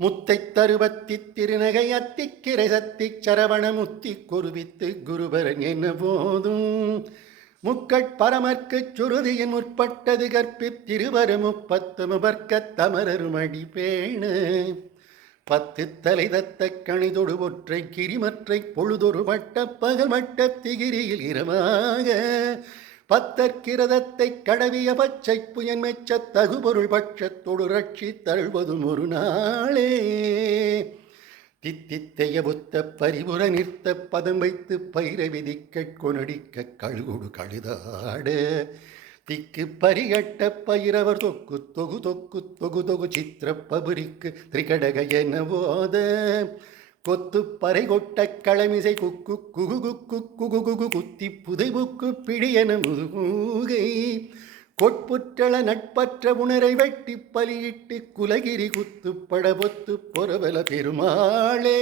முத்தைத் தருவத்தித் திருநகை அத்திக்கிரை சத்திச் சரவண முத்திக் குருவித்து குருபரன் என்ன போதும் முக்கட்பரமர்க்குச் சுருதியின் முற்பட்டது கற்பித்திருவரு முப்பத்து முபர்க்கத் தமரருமடி பேண பத்து தலை தத்த கணிதொடு ஒற்றை கிரிமற்றை பொழுதொரு மட்ட பகல் மட்ட திகிரியில் இரமாக பத்தற்கிரதத்தைக் கடவிய பச்சை புயன் மெச்ச தகுபொருள் பட்சத்தொடு ரட்சி தழுவதும் ஒரு நாளே தித்தித்தைய புத்த பரிபுற நிறுத்த பதம் வைத்து பயிர விதிக்க கொனடிக்க கழுகுடு கழுதாட திக்கு பரிகட்ட பயிரவர் தொக்கு தொகு தொக்கு தொகு தொகு சித்திர பபுரிக்கு திரிகடக என போத கொத்து பறை கொட்ட களமிசை குக்கு குகு குக்கு குகு குகு குத்தி புதை புக்கு பிடியன முதுகை கொட்புற்றள நட்பற்ற உணரை வெட்டி பலியிட்டு குலகிரி குத்து படபொத்து பொறவல பெருமாளே.